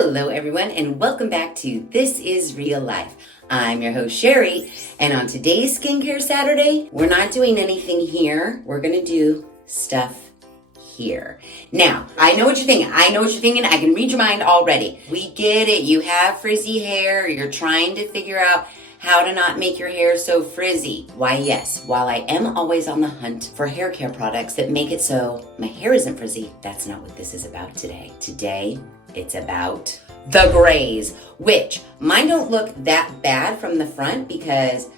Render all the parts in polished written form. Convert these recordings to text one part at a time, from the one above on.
Hello everyone and welcome back to This Is Real Life. I'm your host Sheri, and on today's Skincare Saturday, we're not doing anything here. We're gonna do stuff here. Now, I know what you're thinking. I can read your mind already. We get it. You have frizzy hair. You're trying to figure out how to not make your hair so frizzy. Why, yes, while I am always on the hunt for hair care products that make it so my hair isn't frizzy, that's not what this is about today. Today, it's about the grays, which mine don't look that bad from the front because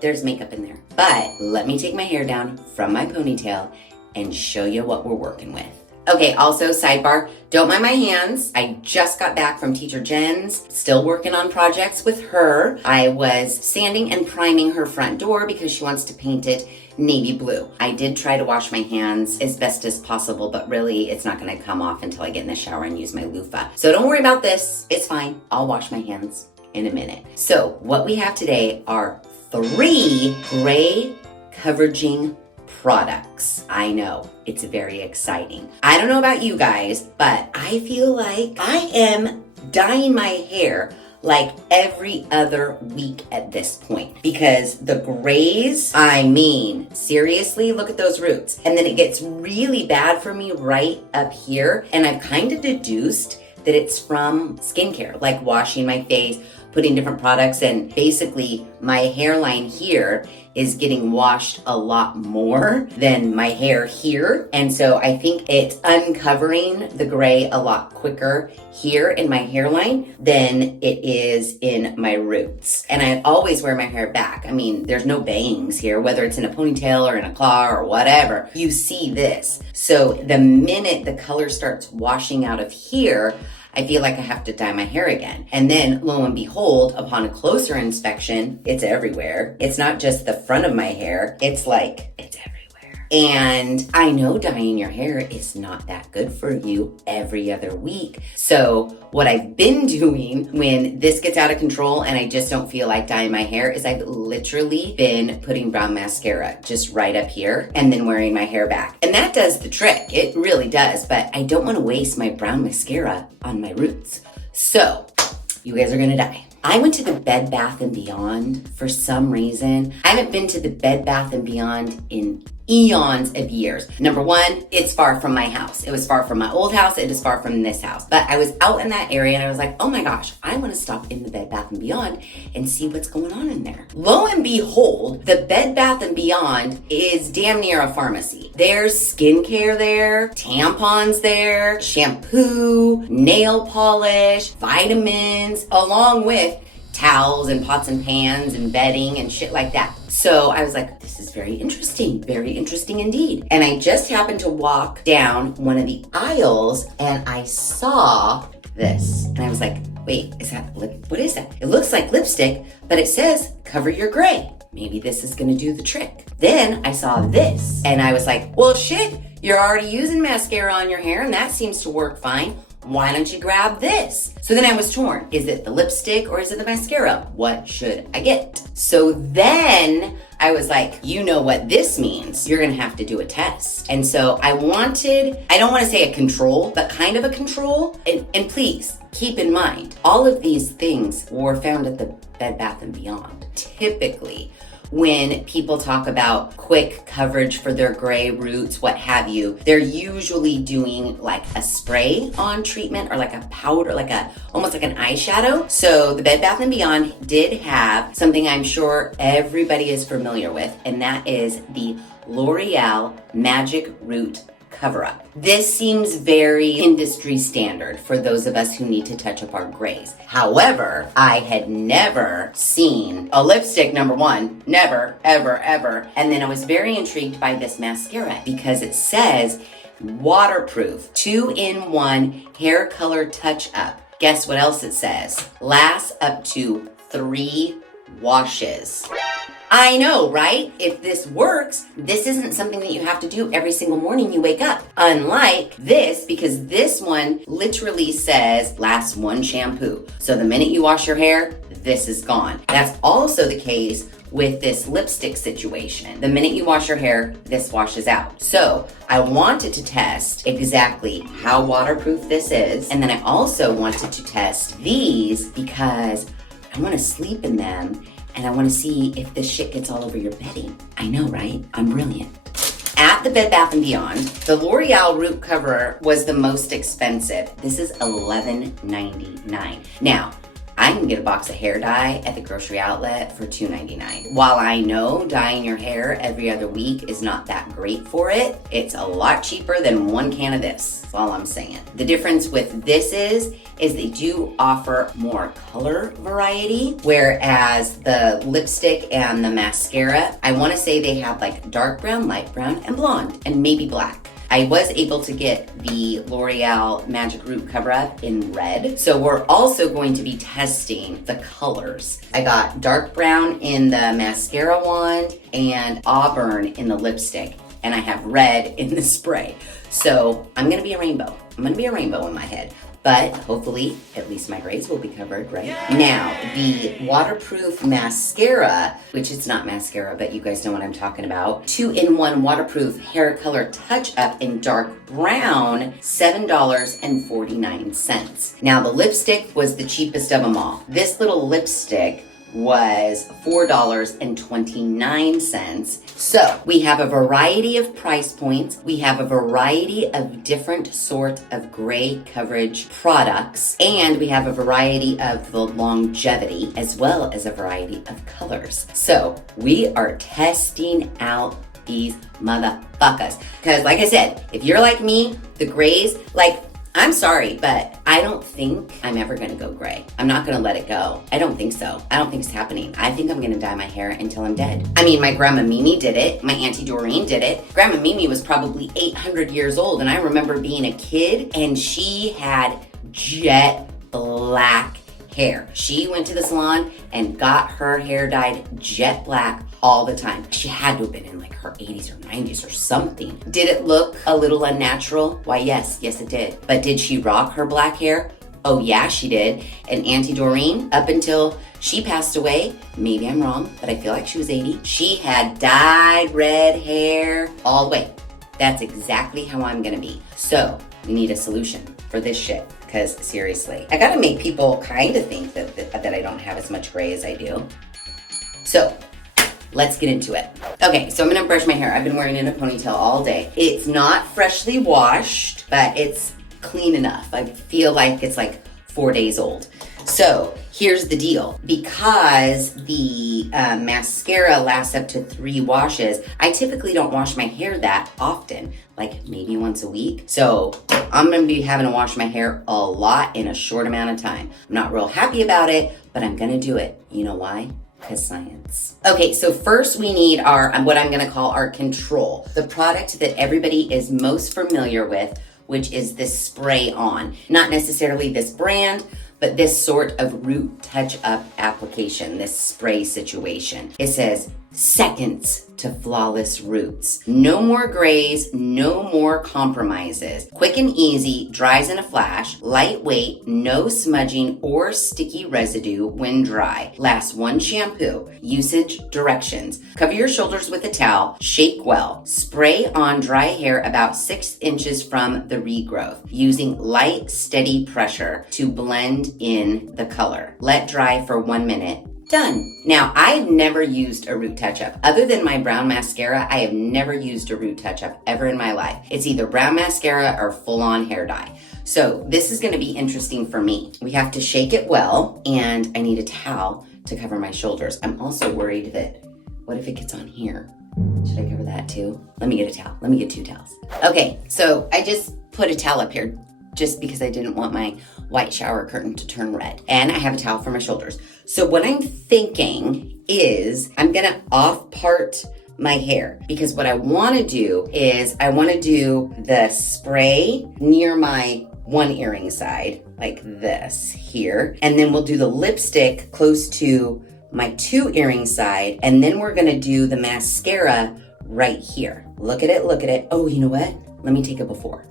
there's makeup in there. But let me take my hair down from my ponytail and show you what we're working with. Okay, also sidebar, don't mind my hands. I just got back from Teacher Jen's, still working on projects with her. I was sanding and priming her front door because she wants to paint it navy blue. I did try to wash my hands as best as possible, but really it's not gonna come off until I get in the shower and use my loofah. So don't worry about this, it's fine. I'll wash my hands in a minute. So what we have today are 3 gray coveraging products. I know, it's very exciting. I don't know about you guys, but I feel like I am dyeing my hair like every other week at this point because the grays, I mean, seriously, look at those roots. And then it gets really bad for me right up here. And I've kind of deduced that it's from skincare, like washing my face, putting different products, and basically my hairline here is getting washed a lot more than my hair here. And so I think it's uncovering the gray a lot quicker here in my hairline than it is in my roots. And I always wear my hair back. I mean, there's no bangs here, whether it's in a ponytail or in a claw or whatever. You see this. So the minute the color starts washing out of here, I feel like I have to dye my hair again. And then lo and behold, upon a closer inspection, it's everywhere. It's not just the front of my hair. It's like, it's everywhere. And I know dyeing your hair is not that good for you every other week. So what I've been doing when this gets out of control and I just don't feel like dyeing my hair is I've literally been putting brown mascara just right up here and then wearing my hair back. And that does the trick. It really does. But I don't want to waste my brown mascara on my roots. So you guys are going to die. I went to the Bed Bath & Beyond for some reason. I haven't been to the Bed Bath & Beyond in eons of years. Number one, it's far from my house. It was far from my old house. It is far from this house. But I was out in that area and I was like, oh my gosh, I want to stop in the Bed Bath & Beyond and see what's going on in there. Lo and behold, the Bed Bath & Beyond is damn near a pharmacy. There's skincare there, tampons there, shampoo, nail polish, vitamins, along with towels and pots and pans and bedding and shit like that. So I was like, this is very interesting indeed. And I just happened to walk down one of the aisles and I saw this. And I was like, wait, what is that? It looks like lipstick, but it says cover your gray. Maybe this is gonna do the trick. Then I saw this and I was like, well shit, you're already using mascara on your hair and that seems to work fine. Why don't you grab this? So then I was torn. Is it the lipstick or is it the mascara? What should I get? So then I was like, you know what this means. You're gonna have to do a test. And so I don't want to say a control, but kind of a control. And please keep in mind, all of these things were found at the Bed Bath & Beyond. Typically, when people talk about quick coverage for their gray roots, what have you, they're usually doing like a spray on treatment or like a powder, almost like an eyeshadow. So the Bed Bath & Beyond did have something I'm sure everybody is familiar with, and that is the L'Oreal Magic Root Cover-Up. This seems very industry standard for those of us who need to touch up our grays. However, I had never seen a lipstick, number one, never, ever, ever. And then I was very intrigued by this mascara because it says waterproof, 2-in-1 hair color touch-up. Guess what else it says? Lasts up to 3 washes. I know, right? If this works, this isn't something that you have to do every single morning you wake up. Unlike this, because this one literally says lasts 1 shampoo. So the minute you wash your hair, this is gone. That's also the case with this lipstick situation. The minute you wash your hair, this washes out. So I wanted to test exactly how waterproof this is. And then I also wanted to test these because I want to sleep in them and I want to see if this shit gets all over your bedding. I know, right? I'm brilliant. At the Bed Bath & Beyond, the L'Oreal Root Cover was the most expensive. This is $11.99. Now, I can get a box of hair dye at the grocery outlet for $2.99. While I know dyeing your hair every other week is not that great for it, it's a lot cheaper than one can of this. That's all I'm saying. The difference with this is they do offer more color variety, whereas the lipstick and the mascara, I want to say they have like dark brown, light brown, and blonde, and maybe black. I was able to get the L'Oreal Magic Root Cover-Up in red. So we're also going to be testing the colors. I got dark brown in the mascara wand and auburn in the lipstick. And I have red in the spray. So I'm gonna be a rainbow. I'm gonna be a rainbow in my head. But hopefully, at least my grays will be covered, right? Now, the waterproof mascara, which is not mascara, but you guys know what I'm talking about. 2-in-1 waterproof hair color touch-up in dark brown, $7.49. Now, the lipstick was the cheapest of them all. This little lipstick was $4.29. So we have a variety of price points. We have a variety of different sort of gray coverage products, and we have a variety of the longevity as well as a variety of colors. So we are testing out these motherfuckers. Because like I said, if you're like me, the grays, like, I'm sorry, but I don't think I'm ever gonna go gray. I'm not gonna let it go. I don't think so. I don't think it's happening. I think I'm gonna dye my hair until I'm dead. I mean, my grandma Mimi did it. My Auntie Doreen did it. Grandma Mimi was probably 800 years old, and I remember being a kid, and she had jet black hair. She went to the salon and got her hair dyed jet black all the time. She had to have been in like her 80s or 90s or something. Did it look a little unnatural? Why, yes it did. But did she rock her black hair? Oh yeah, she did. And Auntie Doreen, up until she passed away, maybe I'm wrong, but I feel like she was 80, she had dyed red hair all the way. That's exactly how I'm gonna be. So we need a solution for this shit. Because seriously, I gotta make people kind of think that I don't have as much gray as I do. So let's get into it. Okay, so I'm gonna brush my hair. I've been wearing it in a ponytail all day. It's not freshly washed, but it's clean enough. I feel like it's like 4 days old. So here's the deal. Because the mascara lasts up to 3 washes, I typically don't wash my hair that often, like maybe once a week. So I'm gonna be having to wash my hair a lot in a short amount of time. I'm not real happy about it, but I'm gonna do it. You know why? Because science. Okay, so first we need our, what I'm gonna call our control. The product that everybody is most familiar with, which is this spray on. Not necessarily this brand, but this sort of root touch-up application, this spray situation. It says, seconds to flawless roots. No more grays, no more compromises. Quick and easy, dries in a flash, lightweight, no smudging or sticky residue when dry. Lasts 1 shampoo. Usage directions. Cover your shoulders with a towel, shake well. Spray on dry hair about 6 inches from the regrowth, using light, steady pressure to blend in the color. Let dry for 1 minute. Done. Now, I've never used a root touch-up. Other than my brown mascara, I have never used a root touch-up ever in my life. It's either brown mascara or full-on hair dye. So this is gonna be interesting for me. We have to shake it well, and I need a towel to cover my shoulders. I'm also worried that, what if it gets on here? Should I cover that too? Let me get a towel. Let me get 2 towels. Okay, so I just put a towel up here just because I didn't want my white shower curtain to turn red. And I have a towel for my shoulders. So what I'm thinking is I'm gonna off part my hair, because what I wanna do is I wanna do the spray near my one earring side, like this here. And then we'll do the lipstick close to my 2 earring side. And then we're gonna do the mascara right here. Look at it, look at it. Oh, you know what? Let me take a before.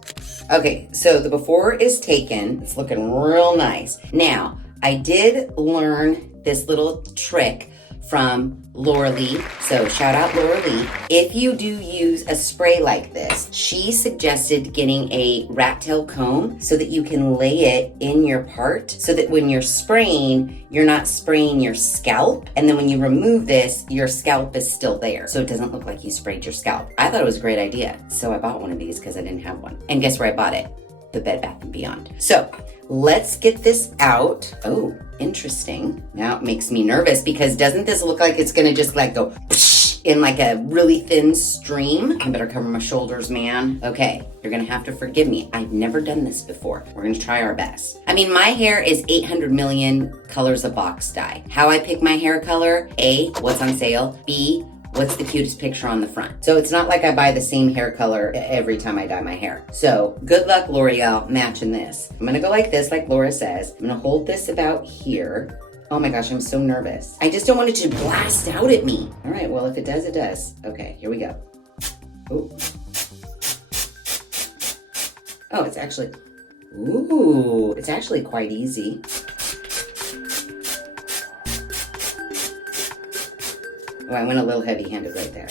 Okay, so the before is taken. It's looking real nice. Now, I did learn this little trick from Laura Lee. So shout out Laura Lee. If you do use a spray like this, she suggested getting a rat tail comb so that you can lay it in your part so that when you're spraying, you're not spraying your scalp. And then when you remove this, your scalp is still there. So it doesn't look like you sprayed your scalp. I thought it was a great idea. So I bought one of these because I didn't have one. And guess where I bought it? The Bed Bath & Beyond. So let's get this out. Oh, interesting. Now it makes me nervous because doesn't this look like it's gonna just like go in like a really thin stream? I better cover my shoulders, man. Okay, you're gonna have to forgive me. I've never done this before. We're gonna try our best. I mean, my hair is 800 million colors of box dye. How I pick my hair color: A, what's on sale; B, what's the cutest picture on the front. So it's not like I buy the same hair color every time I dye my hair. So good luck, L'Oreal, matching this. I'm gonna go like this, like Laura says. I'm gonna hold this about here. Oh my gosh, I'm so nervous. I just don't want it to blast out at me. All right, well, if it does, it does. Okay, here we go. Ooh. Oh, it's actually quite easy. Oh, I went a little heavy-handed right there.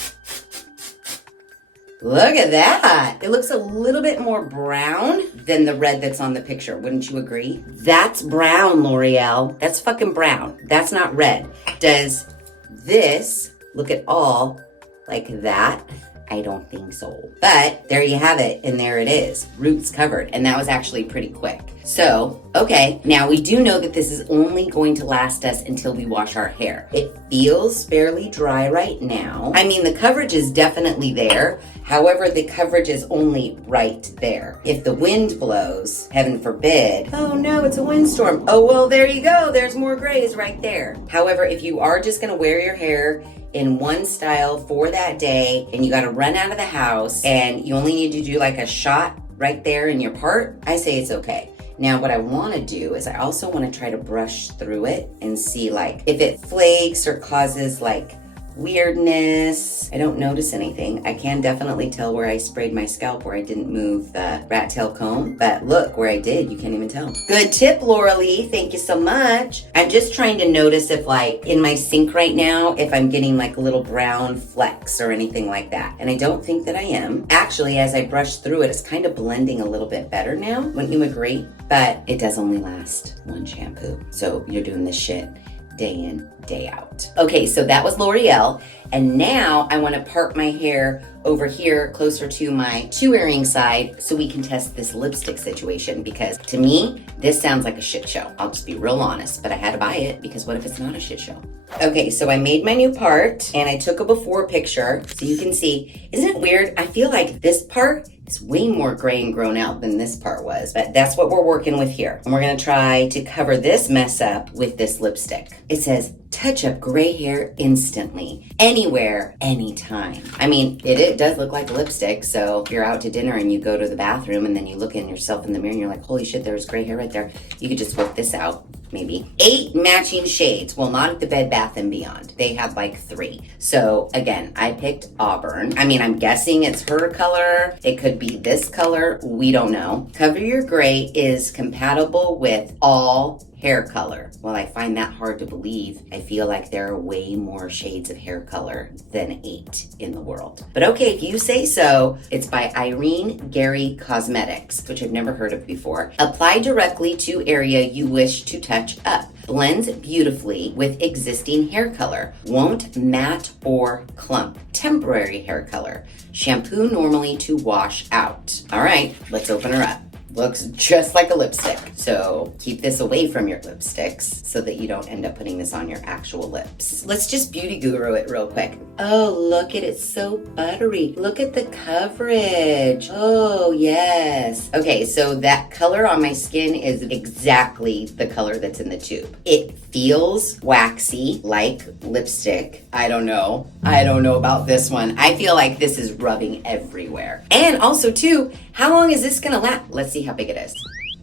Look at that. It looks a little bit more brown than the red that's on the picture. Wouldn't you agree? That's brown, L'Oreal. That's fucking brown. That's not red. Does this look at all like that? I don't think so. But there you have it, and there it is. Roots covered, and that was actually pretty quick. So, okay, now we do know that this is only going to last us until we wash our hair. It feels fairly dry right now. I mean, the coverage is definitely there. However, the coverage is only right there. If the wind blows, heaven forbid, oh no, it's a windstorm. Oh, well, there you go. There's more grays right there. However, if you are just gonna wear your hair in one style for that day and you gotta run out of the house and you only need to do like a shot right there in your part, I say it's okay. Now, what I wanna do is I also wanna try to brush through it and see like if it flakes or causes like weirdness. I don't notice anything. I can definitely tell where I sprayed my scalp where I didn't move the rat tail comb, but look where I did, you can't even tell. Good tip, Laura Lee, thank you so much. I'm just trying to notice if like in my sink right now, if I'm getting like little brown flecks or anything like that. And I don't think that I am. Actually, as I brush through it, it's kind of blending a little bit better now, wouldn't you agree? But it does only last one shampoo. So you're doing this shit day in, day out. Okay, so that was L'Oreal. And now I wanna part my hair over here closer to my shoe earring side so we can test this lipstick situation, because to me, this sounds like a shit show. I'll just be real honest, but I had to buy it because what if it's not a shit show? Okay, so I made my new part and I took a before picture so you can see. Isn't it weird? I feel like this part is way more gray and grown out than this part was, but that's what we're working with here. And we're gonna try to cover this mess up with this lipstick. It says, touch up gray hair instantly, anywhere, anytime. I mean, it does look like lipstick, so if you're out to dinner and you go to the bathroom and then you look in yourself in the mirror and you're like, holy shit, there's gray hair right there. You could just whip this out. Maybe 8 matching shades. Well, not at the Bed Bath & Beyond. They have like 3. So again, I picked auburn. I mean, I'm guessing it's her color. It could be this color. We don't know. Cover Your Gray is compatible with all hair color. Well, I find that hard to believe. I feel like there are way more shades of hair color than 8 in the world. But okay, if you say so. It's by Irene Gary Cosmetics, which I've never heard of before. Apply directly to area you wish to touch up. Blends beautifully with existing hair color. Won't matte or clump. Temporary hair color. Shampoo normally to wash out. All right, let's open her up. Looks just like a lipstick. So keep this away from your lipsticks so that you don't end up putting this on your actual lips. Let's just beauty guru it real quick. Oh, look at it, so buttery. Look at the coverage. Oh, yes. Okay, so that color on my skin is exactly the color that's in the tube. It feels waxy like lipstick. I don't know about this one. I feel like this is rubbing everywhere. And also too, how long is this gonna last? Let's see how big it is.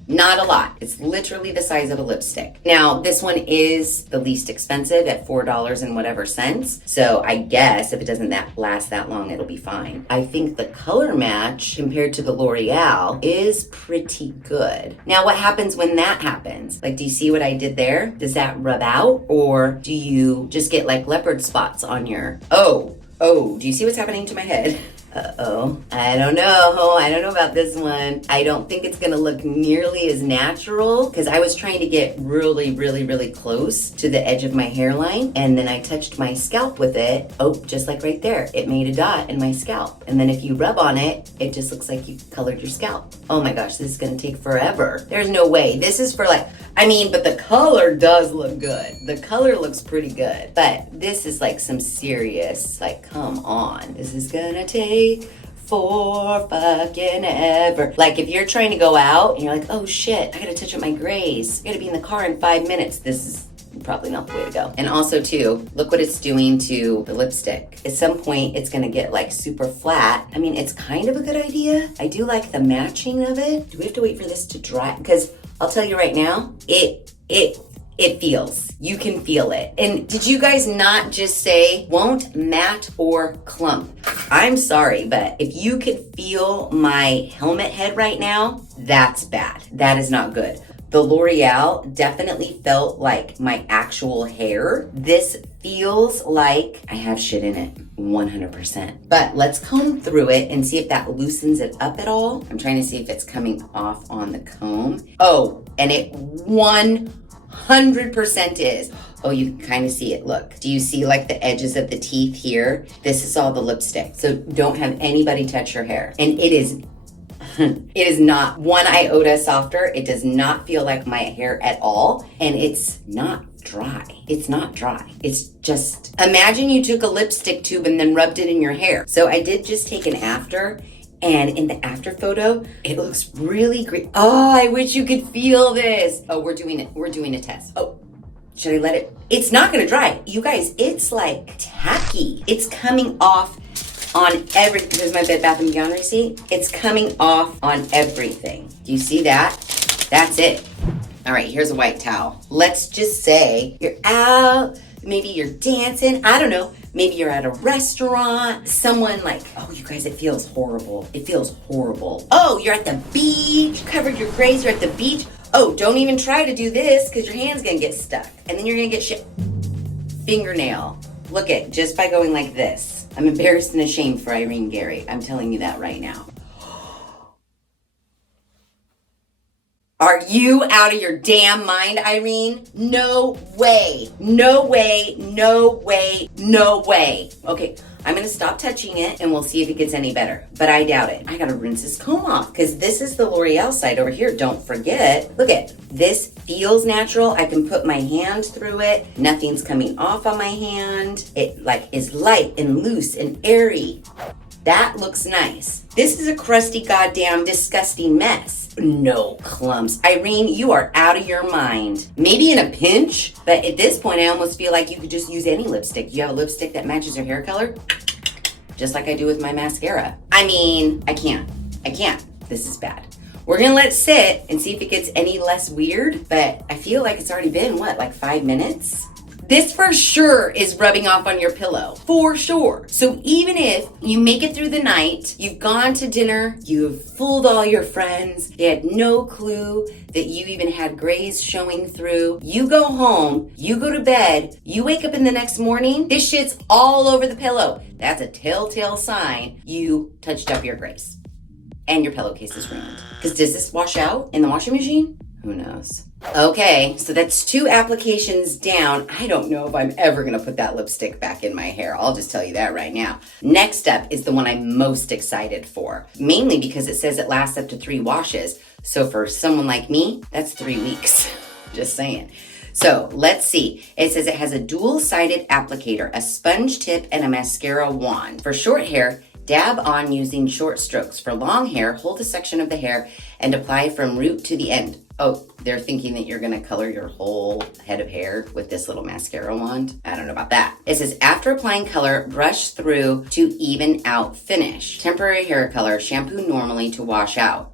Not a lot. It's literally the size of a lipstick. Now, this one is the least expensive at $4 and whatever cents. So I guess if it doesn't last that long, it'll be fine. I think the color match compared to the L'Oreal is pretty good. Now, what happens when that happens? Like, do you see what I did there? Does that rub out, or do you just get like leopard spots on your, oh, do you see what's happening to my head? Uh-oh. I don't know about this one. I don't think it's gonna look nearly as natural because I was trying to get really close to the edge of my hairline, and then I touched my scalp with it. Oh, just like right there. It made a dot in my scalp. And then if you rub on it, it just looks like you colored your scalp. Oh my gosh, this is gonna take forever. There's no way. This is for like, but the color does look good. The color looks pretty good. But this is like some serious, like, come on. This is gonna take for fucking ever. Like, if you're trying to go out and you're like, oh shit, I gotta touch up my grays. I gotta be in the car in 5 minutes. This is probably not the way to go. And also too, look what it's doing to the lipstick. At some point, it's gonna get like super flat. It's kind of a good idea. I do like the matching of it. Do we have to wait for this to dry? Because I'll tell you right now, it feels. You can feel it. And did you guys not just say, won't matte or clump? I'm sorry, but if you could feel my helmet head right now, that's bad. That is not good. The L'Oreal definitely felt like my actual hair. This feels like I have shit in it, 100%. But let's comb through it and see if that loosens it up at all. I'm trying to see if it's coming off on the comb. Oh, and it 100% is. Oh, you can kind of see it. Look, do you see like the edges of the teeth here? This is all the lipstick. So don't have anybody touch your hair. And it is not one iota softer. It does not feel like my hair at all. And it's not dry. It's not dry. It's just, imagine you took a lipstick tube and then rubbed it in your hair. So I did just take an after. And in the after photo, it looks really great. Oh, I wish you could feel this. Oh, we're doing it. We're doing a test. Oh, should I let it? It's not gonna dry. You guys, it's like tacky. It's coming off on everything. There's my Bed Bath & Beyond receipt. It's coming off on everything. Do you see that? That's it. All right, here's a white towel. Let's just say you're out, maybe you're dancing, I don't know. Maybe you're at a restaurant, someone like, oh, you guys, it feels horrible. It feels horrible. Oh, you're at the beach, you covered your grays, you're at the beach. Oh, don't even try to do this because your hand's gonna get stuck. And then you're gonna get shit. Fingernail. Look at, just by going like this. I'm embarrassed and ashamed for Irene Gary. I'm telling you that right now. Are you out of your damn mind, Irene? No way. No way. No way. No way. Okay, I'm gonna stop touching it and we'll see if it gets any better. But I doubt it. I gotta rinse this comb off because this is the L'Oreal side over here. Don't forget. Look at this. Feels natural. I can put my hand through it. Nothing's coming off on my hand. It like is light and loose and airy. That looks nice. This is a crusty, goddamn, disgusting mess. No clumps. Irene, you are out of your mind. Maybe in a pinch, but at this point, I almost feel like you could just use any lipstick. You have a lipstick that matches your hair color, just like I do with my mascara. I can't. This is bad. We're gonna let it sit and see if it gets any less weird, but I feel like it's already been, like 5 minutes? This for sure is rubbing off on your pillow, for sure. So even if you make it through the night, you've gone to dinner, you've fooled all your friends, they had no clue that you even had grays showing through, you go home, you go to bed, you wake up in the next morning, this shit's all over the pillow. That's a telltale sign you touched up your grays. And your pillowcase is ruined. Because does this wash out in the washing machine? Who knows? Okay, so that's 2 applications down. I don't know if I'm ever gonna put that lipstick back in my hair. I'll just tell you that right now. Next up is the one I'm most excited for, mainly because it says it lasts up to 3 washes. So for someone like me, that's 3 weeks. Just saying. So let's see. It says it has a dual-sided applicator, a sponge tip, and a mascara wand. For short hair, dab on using short strokes. For long hair, hold a section of the hair and apply from root to the end. Oh, they're thinking that you're gonna color your whole head of hair with this little mascara wand. I don't know about that. It says, after applying color, brush through to even out finish. Temporary hair color, shampoo normally to wash out.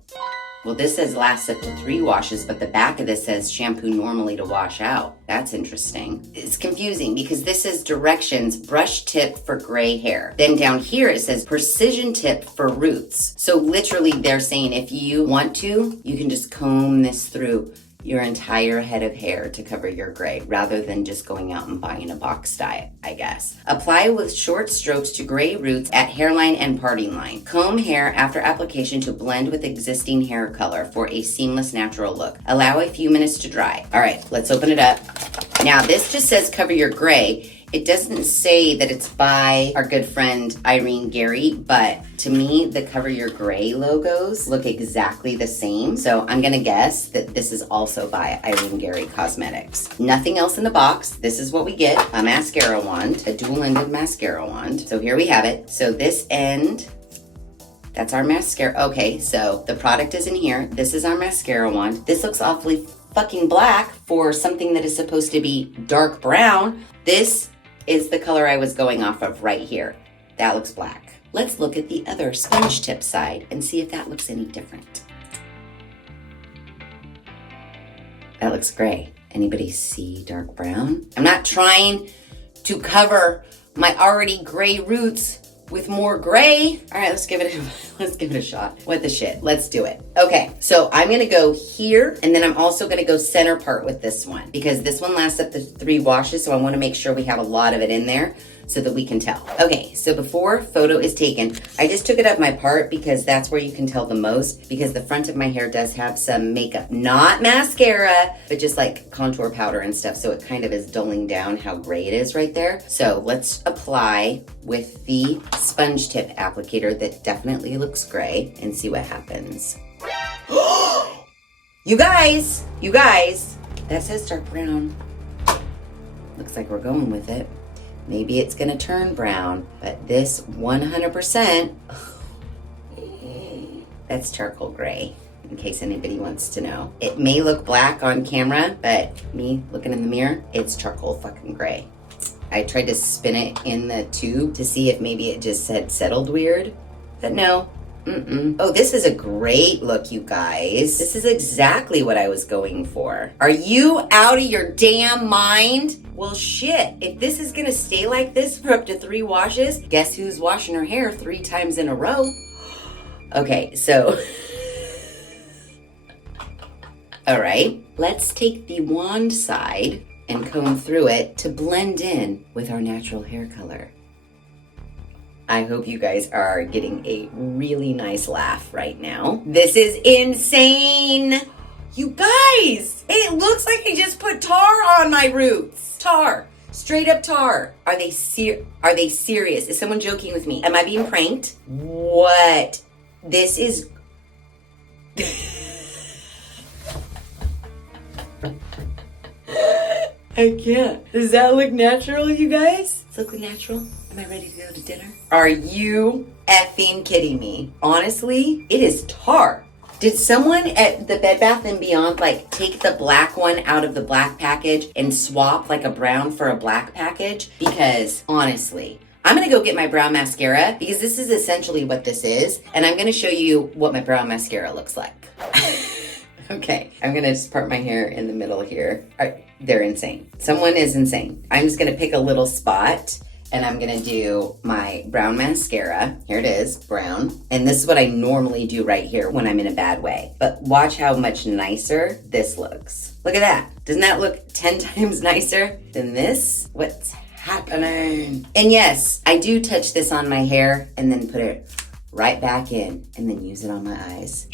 Well, this says lasts up to 3 washes, but the back of this says shampoo normally to wash out. That's interesting. It's confusing because this says directions, brush tip for gray hair. Then down here it says precision tip for roots. So literally they're saying if you want to, you can just comb this through your entire head of hair to cover your gray rather than just going out and buying a box dye, I guess. Apply with short strokes to gray roots at hairline and parting line. Comb hair after application to blend with existing hair color for a seamless natural look. Allow a few minutes to dry. All right, let's open it up. Now this just says cover your gray. It doesn't say that it's by our good friend Irene Gary, but to me, the Cover Your Gray logos look exactly the same. So I'm gonna guess that this is also by Irene Gary Cosmetics. Nothing else in the box. This is what we get, a mascara wand, a dual-ended mascara wand. So here we have it. So this end, that's our mascara. Okay, so the product is in here. This is our mascara wand. This looks awfully fucking black for something that is supposed to be dark brown. This is the color I was going off of right here. That looks black. Let's look at the other sponge tip side and see if that looks any different. That looks gray. Anybody see dark brown? I'm not trying to cover my already gray roots with more gray. All right, let's give it a shot. What the shit? Let's do it. Okay, so I'm gonna go here, and then I'm also gonna go center part with this one because this one lasts up to 3 washes, so I wanna make sure we have a lot of it in there so that we can tell. Okay, so before photo is taken, I just took it up my part because that's where you can tell the most because the front of my hair does have some makeup, not mascara, but just like contour powder and stuff. So it kind of is dulling down how gray it is right there. So let's apply with the sponge tip applicator that definitely looks gray and see what happens. You guys, that says dark brown. Looks like we're going with it. Maybe it's gonna turn brown, but this 100%, that's charcoal gray, in case anybody wants to know. It may look black on camera, but me looking in the mirror, it's charcoal fucking gray. I tried to spin it in the tube to see if maybe it just said settled weird, but no. Oh, this is a great look, you guys. This is exactly what I was going for. Are you out of your damn mind? Well, shit. If this is gonna stay like this for up to 3 washes, guess who's washing her hair 3 times in a row? Okay, so... All right, let's take the wand side and comb through it to blend in with our natural hair color. I hope you guys are getting a really nice laugh right now. This is insane. You guys, it looks like I just put tar on my roots. Tar, straight up tar. Are they serious? Is someone joking with me? Am I being pranked? What? This is... I can't. Does that look natural, you guys? Does it look natural? Am I ready to go to dinner? Are you effing kidding me? Honestly, it is tar. Did someone at the Bed Bath & Beyond like take the black one out of the black package and swap like a brown for a black package? Because honestly, I'm gonna go get my brown mascara because this is essentially what this is. And I'm gonna show you what my brown mascara looks like. Okay, I'm gonna just part my hair in the middle here. They're insane. Someone is insane. I'm just gonna pick a little spot and I'm gonna do my brown mascara. Here it is, brown. And this is what I normally do right here when I'm in a bad way. But watch how much nicer this looks. Look at that. Doesn't that look 10 times nicer than this? What's happening? And yes, I do touch this on my hair and then put it right back in and then use it on my eyes.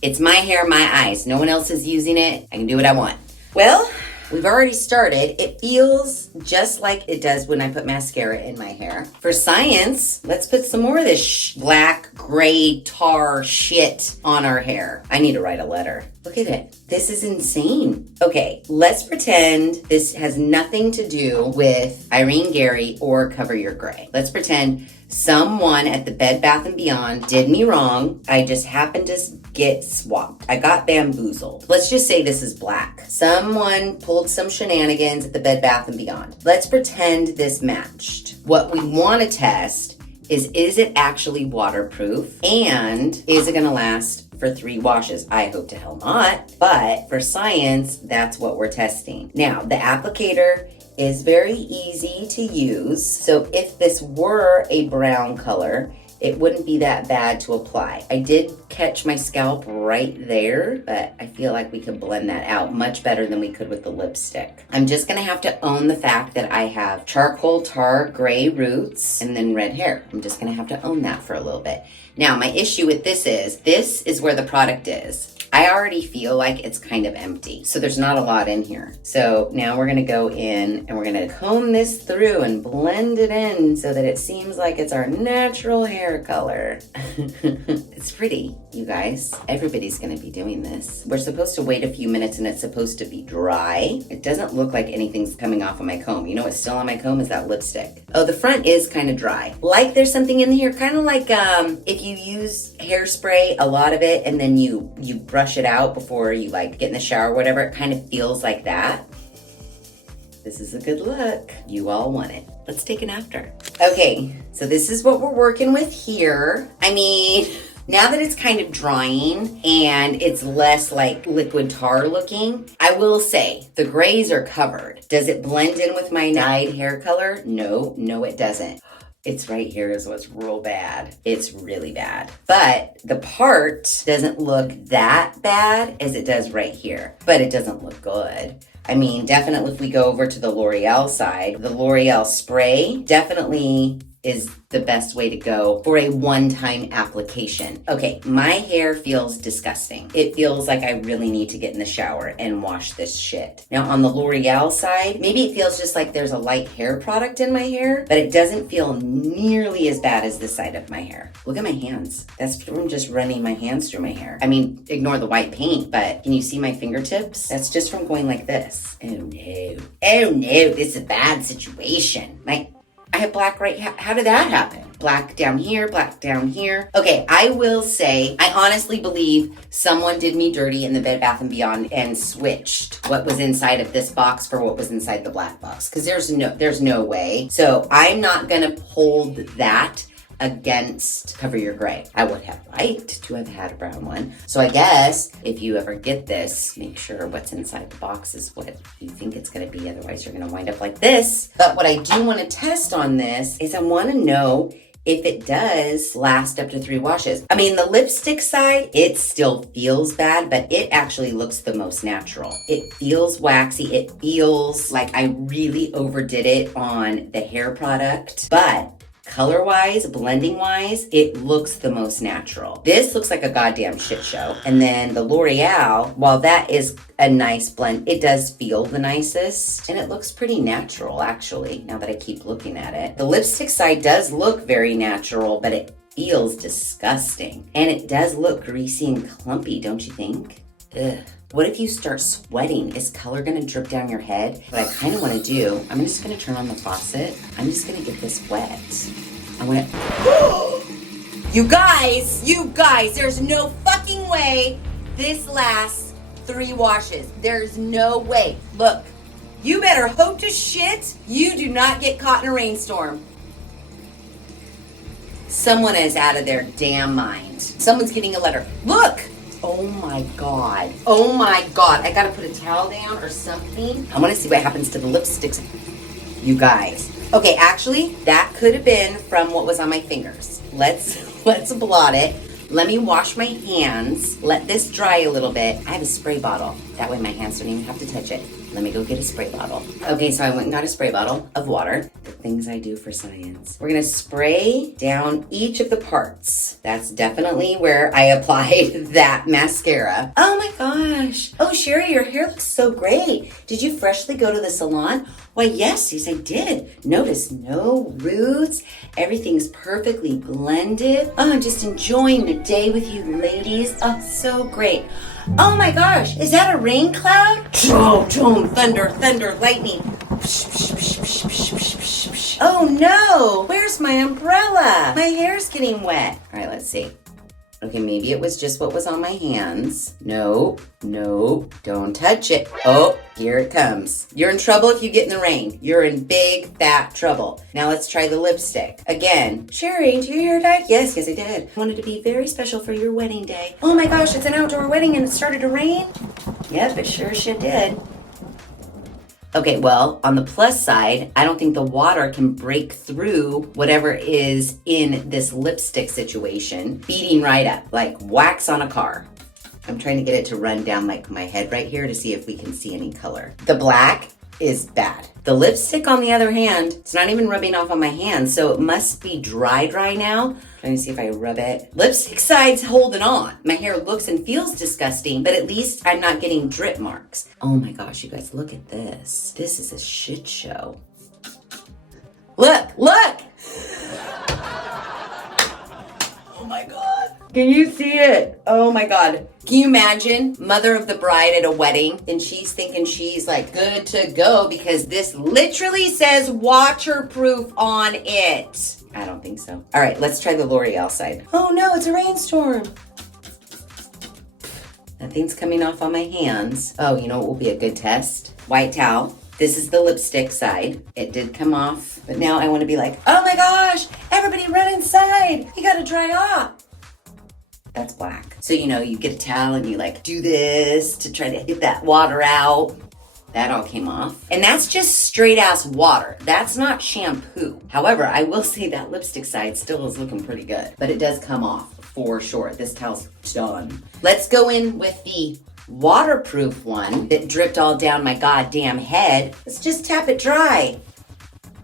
It's my hair, my eyes. No one else is using it. I can do what I want. Well, we've already started. It feels just like it does when I put mascara in my hair. For science, let's put some more of this black, gray, tar shit on our hair. I need to write a letter. Look at it. This is insane. Okay, let's pretend this has nothing to do with Irene Gary or Cover Your Gray. Let's pretend someone at the Bed Bath & Beyond did me wrong. I just happened to get swapped. I got bamboozled. Let's just say this is black. Someone pulled some shenanigans at the Bed Bath & Beyond. Let's pretend this matched. What we want to test is it actually waterproof and is it going to last for 3 washes. I hope to hell not, but for science, that's what we're testing. Now, the applicator is very easy to use. So if this were a brown color, it wouldn't be that bad to apply. I did catch my scalp right there, but I feel like we could blend that out much better than we could with the lipstick. I'm just gonna have to own the fact that I have charcoal tar gray roots and then red hair. I'm just gonna have to own that for a little bit. Now, my issue with this is where the product is. I already feel like it's kind of empty, so there's not a lot in here. So now we're gonna go in and we're gonna comb this through and blend it in so that it seems like it's our natural hair color. It's pretty, you guys. Everybody's gonna be doing this. We're supposed to wait a few minutes and it's supposed to be dry. It doesn't look like anything's coming off of my comb. You know what's still on my comb is that lipstick. Oh, the front is kind of dry. Like there's something in here, kind of like if you use hairspray, a lot of it, and then you brush it out before you like get in the shower or whatever, it kind of feels like that. This is a good look. You all want it. Let's take an after. Okay, so this is what we're working with here. I mean, now that it's kind of drying and it's less like liquid tar looking, I will say the grays are covered. Does it blend in with my dyed hair color? No, it doesn't. It's right here is what's real bad. It's really bad. But the part doesn't look that bad as it does right here, but it doesn't look good. I mean, definitely if we go over to the L'Oreal side, the L'Oreal spray definitely is the best way to go for a one-time application. Okay, my hair feels disgusting. It feels like I really need to get in the shower and wash this shit. Now on the L'Oreal side, maybe it feels just like there's a light hair product in my hair, but it doesn't feel nearly as bad as this side of my hair. Look at my hands. That's from just running my hands through my hair. I mean, ignore the white paint, but can you see my fingertips? That's just from going like this. Oh no. Oh no, this is a bad situation. I have black right here. How did that happen? Black down here, black down here. Okay, I will say, I honestly believe someone did me dirty in the Bed Bath & Beyond and switched what was inside of this box for what was inside the black box, because there's no way. So I'm not gonna hold that against Cover Your Gray. I would have liked to have had a brown one. So I guess if you ever get this, make sure what's inside the box is what you think it's gonna be. Otherwise you're gonna wind up like this. But what I do wanna test on this is I wanna know if it does last up to 3 washes. I mean, the lipstick side, it still feels bad, but it actually looks the most natural. It feels waxy. It feels like I really overdid it on the hair product, but color-wise, blending-wise, it looks the most natural. This looks like a goddamn shit show. And then the L'Oreal, while that is a nice blend, it does feel the nicest. And it looks pretty natural, actually, now that I keep looking at it. The lipstick side does look very natural, but it feels disgusting. And it does look greasy and clumpy, don't you think? Ugh. What if you start sweating? Is color gonna drip down your head? What I kind of want to do, I'm just gonna turn on the faucet. I'm just gonna get this wet. I want to. You guys, there's no fucking way this lasts 3 washes. There's no way. Look, you better hope to shit you do not get caught in a rainstorm. Someone is out of their damn mind. Someone's getting a letter. Look! Oh my God. Oh my God. I gotta put a towel down or something. I wanna see what happens to the lipsticks. You guys. Okay, actually, that could have been from what was on my fingers. Let's blot it. Let me wash my hands. Let this dry a little bit. I have a spray bottle. That way my hands don't even have to touch it. Let me go get a spray bottle. Okay, so I went and got a spray bottle of water. The things I do for science. We're gonna spray down each of the parts. That's definitely where I applied that mascara. Oh my gosh. Oh, Sheri, your hair looks so great. Did you freshly go to the salon? Why, yes, I did. Notice no roots. Everything's perfectly blended. Oh, I'm just enjoying the day with you ladies. Oh, so great. Oh my gosh, is that a rain cloud? Boom, thunder, lightning. Oh no, where's my umbrella? My hair's getting wet. All right, let's see. Okay, maybe it was just what was on my hands. No, don't touch it. Oh, here it comes. You're in trouble if you get in the rain. You're in big, fat trouble. Now let's try the lipstick. Again, Sheri, do your hair dye? Yes, I did. I wanted to be very special for your wedding day. Oh my gosh, it's an outdoor wedding and it started to rain? Yep, it sure did. Okay, well, on the plus side, I don't think the water can break through whatever is in this lipstick situation, beating right up, like wax on a car. I'm trying to get it to run down like my head right here to see if we can see any color. The black is bad. The lipstick, on the other hand, it's not even rubbing off on my hands, so it must be dry now. Trying to see if I rub it. Lipstick side's holding on. My hair looks and feels disgusting, but at least I'm not getting drip marks. Oh my gosh, you guys, look at this. This is a shit show. Look! Oh my God. Can you see it? Oh my God. Can you imagine mother of the bride at a wedding and she's thinking she's like good to go because this literally says waterproof on it. I don't think so. All right, let's try the L'Oreal side. Oh no, it's a rainstorm. Nothing's coming off on my hands. Oh, you know what will be a good test? White towel. This is the lipstick side. It did come off, but now I want to be like, oh my gosh, everybody run inside. You gotta dry off. That's black. So, you know, you get a towel and you like do this to try to get that water out. That all came off. And that's just straight ass water. That's not shampoo. However, I will say that lipstick side still is looking pretty good, but it does come off for sure. This towel's done. Let's go in with the waterproof one that dripped all down my goddamn head. Let's just tap it dry.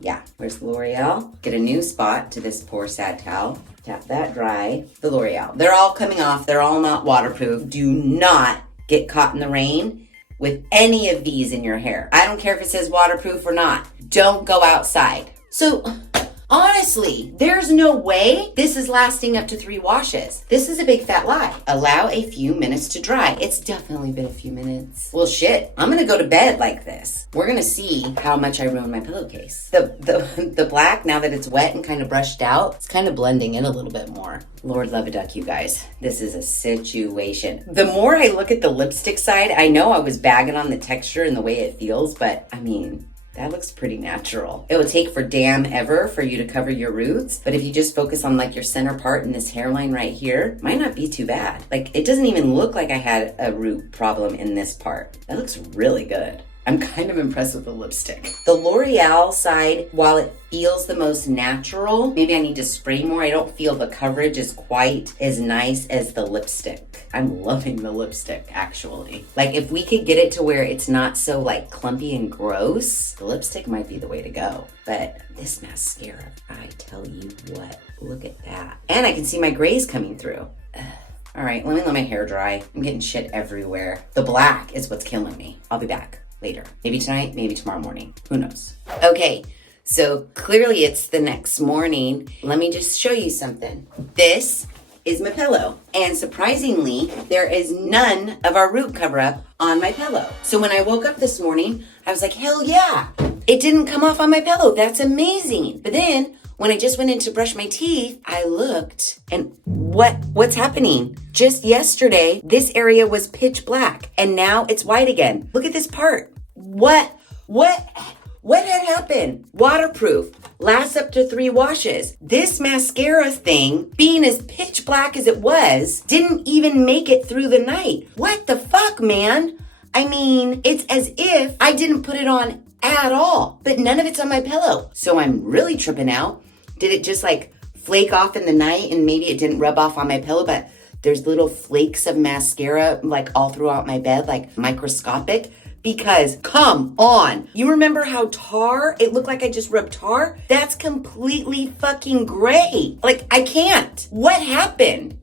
Yeah, where's L'Oreal? Get a new spot to this poor sad towel. Tap that dry. The L'Oreal. They're all coming off. They're all not waterproof. Do not get caught in the rain with any of these in your hair. I don't care if it says waterproof or not. Don't go outside. So honestly, there's no way this is lasting up to 3 washes. This is a big fat lie. Allow a few minutes to dry. It's definitely been a few minutes. Well, shit, I'm gonna go to bed like this. We're gonna see how much I ruined my pillowcase. The black, now that it's wet and kind of brushed out, it's kind of blending in a little bit more. Lord love a duck, you guys. This is a situation. The more I look at the lipstick side, I know I was bagging on the texture and the way it feels, but I mean, that looks pretty natural. It would take for damn ever for you to cover your roots, but if you just focus on like your center part and this hairline right here, might not be too bad. Like, it doesn't even look like I had a root problem in this part. That looks really good. I'm kind of impressed with the lipstick. The L'Oreal side, while it feels the most natural, maybe I need to spray more. I don't feel the coverage is quite as nice as the lipstick. I'm loving the lipstick, actually. Like, if we could get it to where it's not so like clumpy and gross, the lipstick might be the way to go. But this mascara, I tell you what, look at that. And I can see my grays coming through. All right, let me let my hair dry. I'm getting shit everywhere. The black is what's killing me. I'll be back later. Maybe tonight, maybe tomorrow morning. Who knows? Okay, so clearly it's the next morning. Let me just show you something. This is my pillow. And surprisingly, there is none of our root cover-up on my pillow. So when I woke up this morning, I was like, hell yeah, it didn't come off on my pillow. That's amazing. But then when I just went in to brush my teeth, I looked and what's happening? Just yesterday, this area was pitch black and now it's white again. Look at this part. What had happened? Waterproof, lasts up to 3 washes. This mascara thing, being as pitch black as it was, didn't even make it through the night. What the fuck, man? I mean, it's as if I didn't put it on at all, but none of it's on my pillow. So I'm really tripping out. Did it just like flake off in the night and maybe it didn't rub off on my pillow, but there's little flakes of mascara like all throughout my bed, like microscopic? Because come on, you remember how it looked like I just rubbed tar? That's completely fucking gray. Like, I can't. What happened?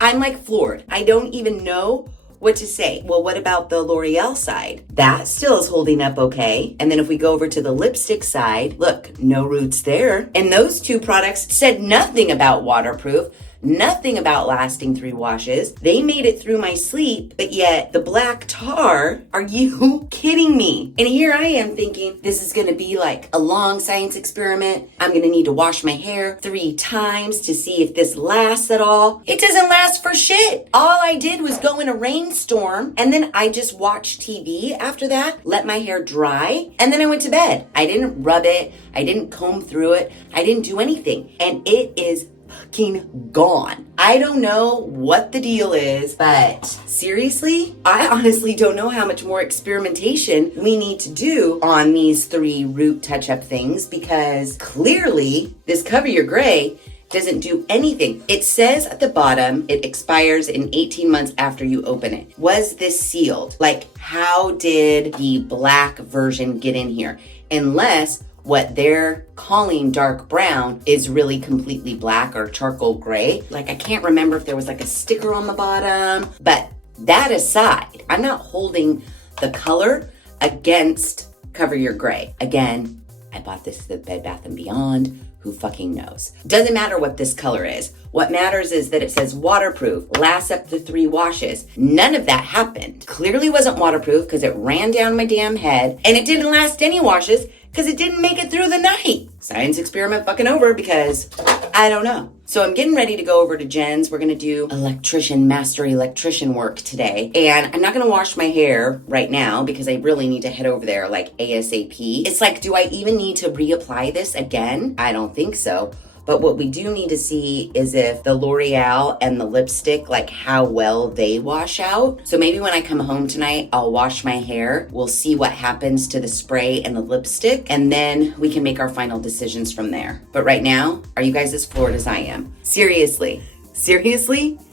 I'm like floored. I don't even know what to say. Well, what about the L'Oreal side? That still is holding up okay. And then if we go over to the lipstick side, look, no roots there. And those 2 products said nothing about waterproof. Nothing about lasting 3 washes. They made it through my sleep, but yet the black tar, are you kidding me? And here I am thinking this is gonna be like a long science experiment. I'm gonna need to wash my hair 3 times to see if this lasts at all. It doesn't last for shit. All I did was go in a rainstorm and then I just watched TV after that, let my hair dry, and then I went to bed. I didn't rub it. I didn't comb through it. I didn't do anything. And it is fucking gone. I don't know what the deal is, but seriously, I honestly don't know how much more experimentation we need to do on these 3 root touch-up things, because clearly this Cover Your Gray doesn't do anything. It says at the bottom, it expires in 18 months after you open it. Was this sealed? Like, how did the black version get in here? Unless what they're calling dark brown is really completely black or charcoal gray. Like, I can't remember if there was like a sticker on the bottom, but that aside, I'm not holding the color against Cover Your Gray. Again, I bought this at the Bed Bath & Beyond. Who fucking knows? Doesn't matter what this color is. What matters is that it says waterproof, lasts up to 3 washes. None of that happened. Clearly wasn't waterproof because it ran down my damn head, and it didn't last any washes because it didn't make it through the night. Science experiment fucking over, because I don't know. So I'm getting ready to go over to Jen's. We're gonna do master electrician work today. And I'm not gonna wash my hair right now because I really need to head over there like ASAP. It's like, do I even need to reapply this again? I don't think so. But what we do need to see is if the L'Oreal and the lipstick, like how well they wash out. So maybe when I come home tonight, I'll wash my hair. We'll see what happens to the spray and the lipstick, and then we can make our final decisions from there. But right now, are you guys as floored as I am? Seriously,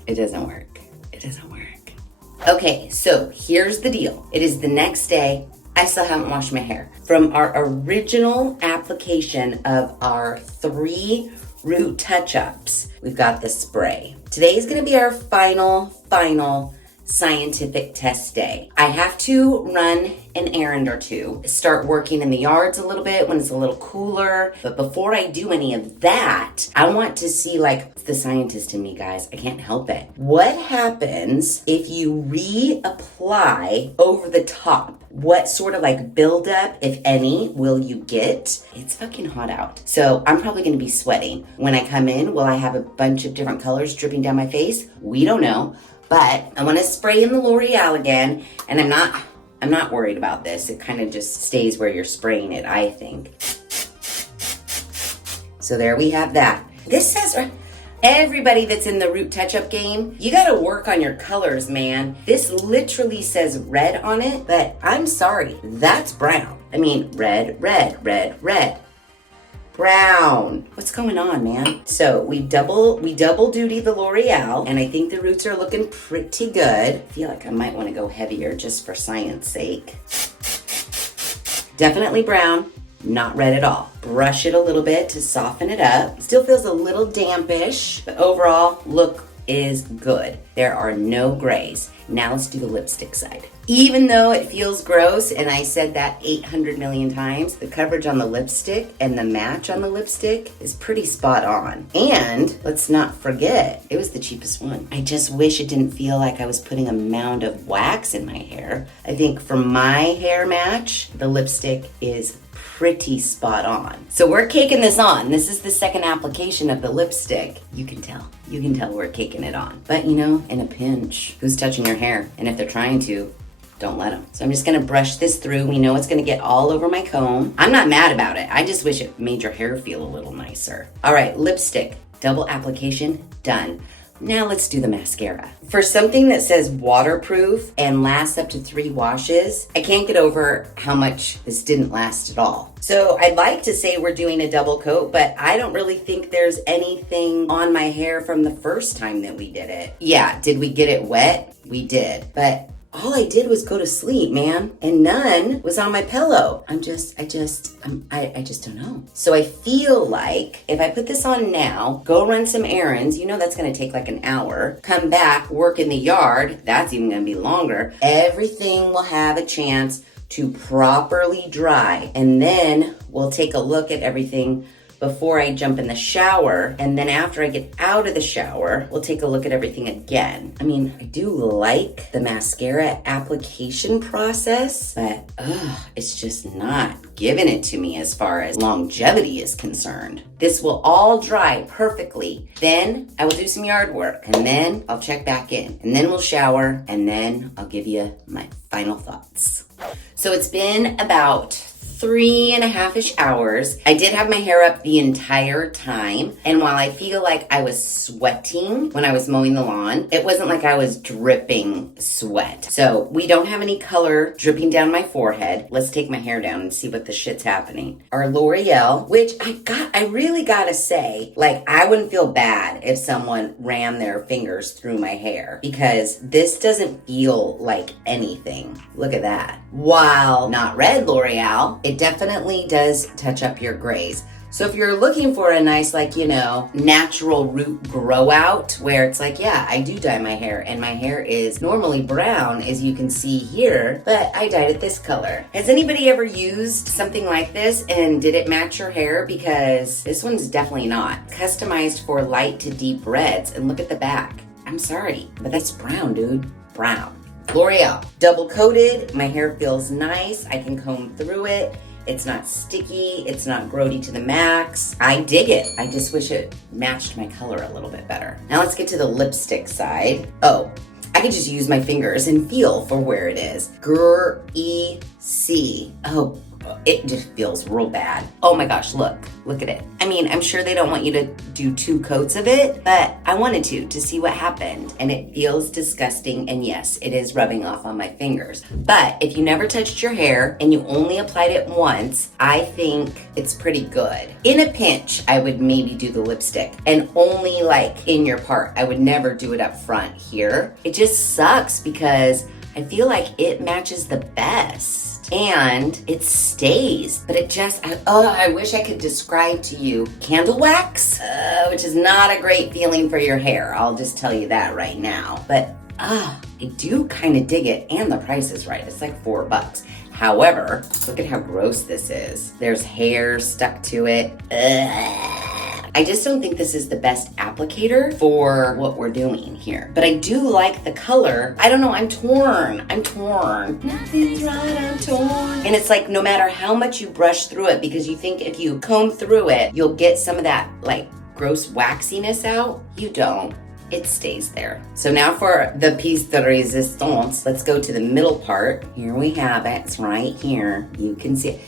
it doesn't work. It doesn't work. Okay, so here's the deal. It is the next day. I still haven't washed my hair. From our original application of our 3 root touch-ups, we've got the spray. Today is gonna be our final scientific test day. I have to run an errand or 2, start working in the yards a little bit when it's a little cooler. But before I do any of that, I want to see, like, the scientist in me, guys. I can't help it. What happens if you reapply over the top? What sort of like buildup, if any, will you get? It's fucking hot out. So I'm probably gonna be sweating. When I come in, will I have a bunch of different colors dripping down my face? We don't know. But I wanna spray in the L'Oreal again, and I'm not worried about this. It kind of just stays where you're spraying it, I think. So there we have that. This says, everybody that's in the root touch-up game, you gotta work on your colors, man. This literally says red on it, but I'm sorry, that's brown. I mean, red. Brown. What's going on, man? So we double duty the L'Oreal, and I think the roots are looking pretty good. I feel like I might want to go heavier just for science sake. Definitely brown, not red at all. Brush it a little bit to soften it up. Still feels a little dampish, but overall, look is good. There are no grays. Now let's do the lipstick side. Even though it feels gross, and I said that 800 million times, the coverage on the lipstick and the match on the lipstick is pretty spot on. And let's not forget, it was the cheapest one. I just wish it didn't feel like I was putting a mound of wax in my hair. I think for my hair match, the lipstick is pretty spot on. So we're caking this on. This is the second application of the lipstick. You can tell we're caking it on. But you know, in a pinch, who's touching your hair? And if they're trying to, don't let them. So I'm just gonna brush this through. We know it's gonna get all over my comb. I'm not mad about it. I just wish it made your hair feel a little nicer. All right, lipstick, double application, done. Now let's do the mascara. For something that says waterproof and lasts up to 3 washes, I can't get over how much this didn't last at all. So I'd like to say we're doing a double coat, but I don't really think there's anything on my hair from the first time that we did it. Yeah, did we get it wet? We did, but all I did was go to sleep, man, and none was on my pillow. I just don't know. So I feel like if I put this on now, go run some errands, you know that's gonna take like an hour, come back, work in the yard, that's even gonna be longer, everything will have a chance to properly dry. And then we'll take a look at everything before I jump in the shower. And then after I get out of the shower, we'll take a look at everything again. I mean, I do like the mascara application process, but it's just not giving it to me as far as longevity is concerned. This will all dry perfectly. Then I will do some yard work, and then I'll check back in, and then we'll shower, and then I'll give you my final thoughts. So it's been about 3.5-ish hours. I did have my hair up the entire time. And while I feel like I was sweating when I was mowing the lawn, it wasn't like I was dripping sweat. So we don't have any color dripping down my forehead. Let's take my hair down and see what the shit's happening. Our L'Oreal, which I really gotta say, like, I wouldn't feel bad if someone ran their fingers through my hair, because this doesn't feel like anything. Look at that. While not red L'Oreal, it definitely does touch up your grays. So if you're looking for a nice, like, you know, natural root grow out where it's like, yeah, I do dye my hair and my hair is normally brown, as you can see here, but I dyed it this color. Has anybody ever used something like this and did it match your hair? Because this one's definitely not. Customized for light to deep reds, and look at the back. I'm sorry, but that's brown, dude. Brown. L'Oreal, double coated. My hair feels nice. I can comb through it. It's not sticky. It's not grody to the max. I dig it. I just wish it matched my color a little bit better. Now let's get to the lipstick side. Oh, I could just use my fingers and feel for where it is. Greasy. Oh, it just feels real bad. Oh my gosh, look at it. I mean, I'm sure they don't want you to do 2 coats of it, but I wanted to see what happened. And it feels disgusting. And yes, it is rubbing off on my fingers. But if you never touched your hair and you only applied it once, I think it's pretty good. In a pinch, I would maybe do the lipstick, and only like in your part. I would never do it up front here. It just sucks because I feel like it matches the best. And it stays, but it just, I wish I could describe to you candle wax, which is not a great feeling for your hair. I'll just tell you that right now. But I do kind of dig it, and the price is right. It's like $4. However, look at how gross this is. There's hair stuck to it. I just don't think this is the best applicator for what we're doing here. But I do like the color. I don't know, I'm torn. Nothing's right, I'm torn. And it's like, no matter how much you brush through it, because you think if you comb through it, you'll get some of that like gross waxiness out. You don't. It stays there. So now for the piece de resistance, let's go to the middle part. Here we have it. It's right here. You can see it.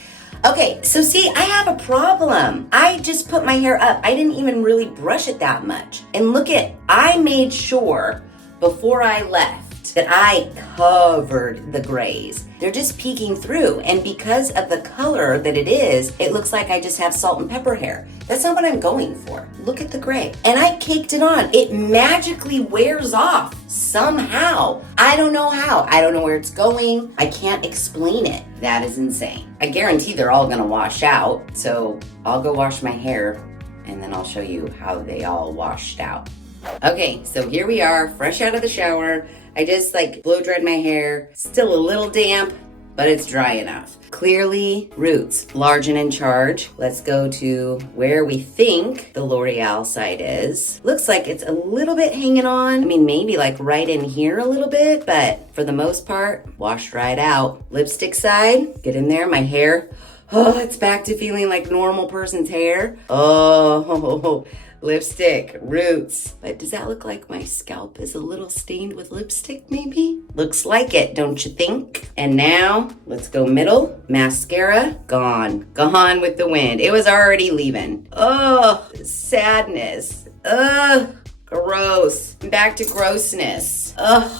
Okay, so see, I have a problem. I just put my hair up. I didn't even really brush it that much. And look at, I made sure before I left that I covered the grays. They're just peeking through. And because of the color that it is, it looks like I just have salt and pepper hair. That's not what I'm going for. Look at the gray. And I caked it on. It magically wears off somehow. I don't know how. I don't know where it's going. I can't explain it. That is insane. I guarantee they're all gonna wash out. So I'll go wash my hair and then I'll show you how they all washed out. Okay, so here we are, fresh out of the shower. I just like blow dried my hair. Still a little damp, but it's dry enough. Clearly, roots, large and in charge. Let's go to where we think the L'Oreal side is. Looks like it's a little bit hanging on. I mean, maybe like right in here a little bit, but for the most part, washed right out. Lipstick side, get in there, my hair. Oh, it's back to feeling like normal person's hair. Oh, lipstick, roots. But does that look like my scalp is a little stained with lipstick maybe? Looks like it, don't you think? And now, let's go middle. Mascara, gone. Gone with the wind. It was already leaving. Oh, sadness. Ugh, gross. Back to grossness. Ugh,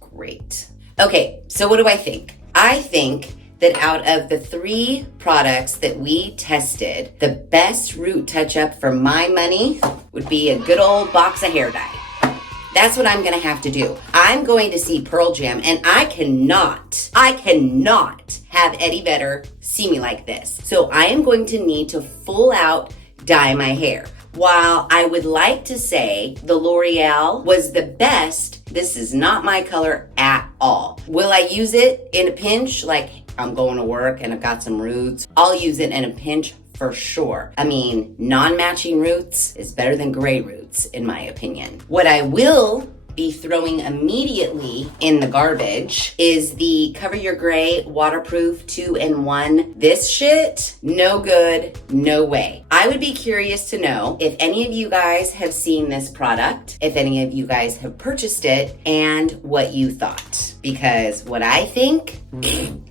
great. Okay, so what do I think? I think that out of the 3 products that we tested, the best root touch-up for my money would be a good old box of hair dye. That's what I'm gonna have to do. I'm going to see Pearl Jam, and I cannot have Eddie Vedder see me like this. So I am going to need to full out dye my hair. While I would like to say the L'Oreal was the best, this is not my color at all. Will I use it in a pinch? Like, I'm going to work and I've got some roots. I'll use it in a pinch for sure. I mean, non-matching roots is better than gray roots, in my opinion. What I will be throwing immediately in the garbage is the Cover Your Gray Waterproof 2-in-1. This shit, no good, no way. I would be curious to know if any of you guys have seen this product, if any of you guys have purchased it, and what you thought. Because what I think,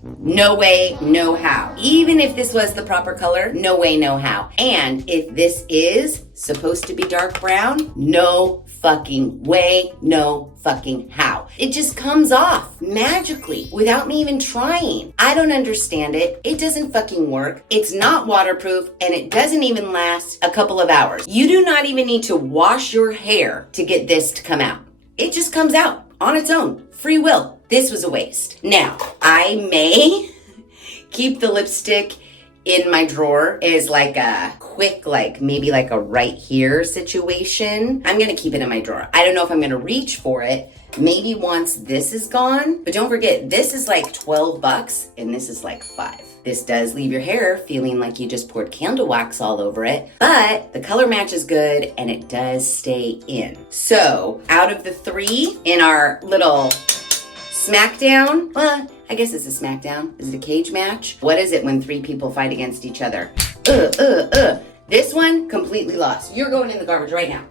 no way, no how. Even if this was the proper color, no way, no how. And if this is supposed to be dark brown, no fucking way, no fucking how. It just comes off magically without me even trying. I don't understand it. It doesn't fucking work. It's not waterproof and it doesn't even last a couple of hours. You do not even need to wash your hair to get this to come out. It just comes out on its own, free will. This was a waste. Now, I may keep the lipstick in my drawer as like a quick, like maybe like a right here situation. I'm gonna keep it in my drawer. I don't know if I'm gonna reach for it. Maybe once this is gone, but don't forget, this is like $12 and this is like $5. This does leave your hair feeling like you just poured candle wax all over it, but the color match is good and it does stay in. So out of the 3 in our little smackdown, well, I guess it's a smackdown. Is it a cage match? What is it when 3 people fight against each other? This one, completely lost. You're going in the garbage right now.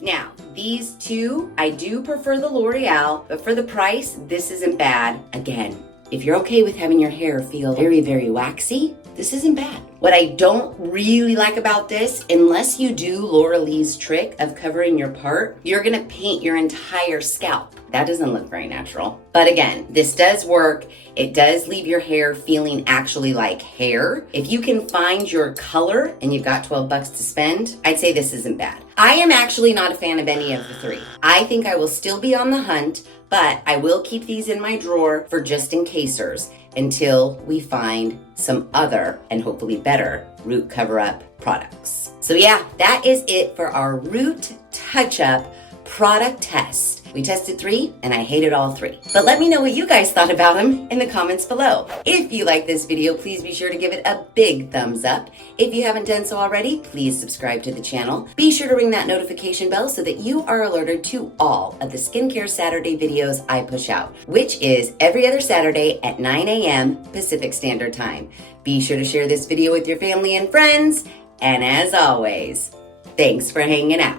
Now, these 2, I do prefer the L'Oreal, but for the price, this isn't bad. Again, if you're okay with having your hair feel very, very waxy, this isn't bad. What I don't really like about this, unless you do Laura Lee's trick of covering your part, you're gonna paint your entire scalp. That doesn't look very natural. But again, this does work. It does leave your hair feeling actually like hair. If you can find your color and you've got $12 to spend, I'd say this isn't bad. I am actually not a fan of any of the 3. I think I will still be on the hunt, but I will keep these in my drawer for just in casers until we find some other and hopefully better root cover-up products. So yeah, that is it for our root touch-up product test. We tested 3 and I hated all 3. But let me know what you guys thought about them in the comments below. If you like this video, please be sure to give it a big thumbs up. If you haven't done so already, please subscribe to the channel. Be sure to ring that notification bell so that you are alerted to all of the Skincare Saturday videos I push out, which is every other Saturday at 9 a.m. Pacific Standard Time. Be sure to share this video with your family and friends. And as always, thanks for hanging out.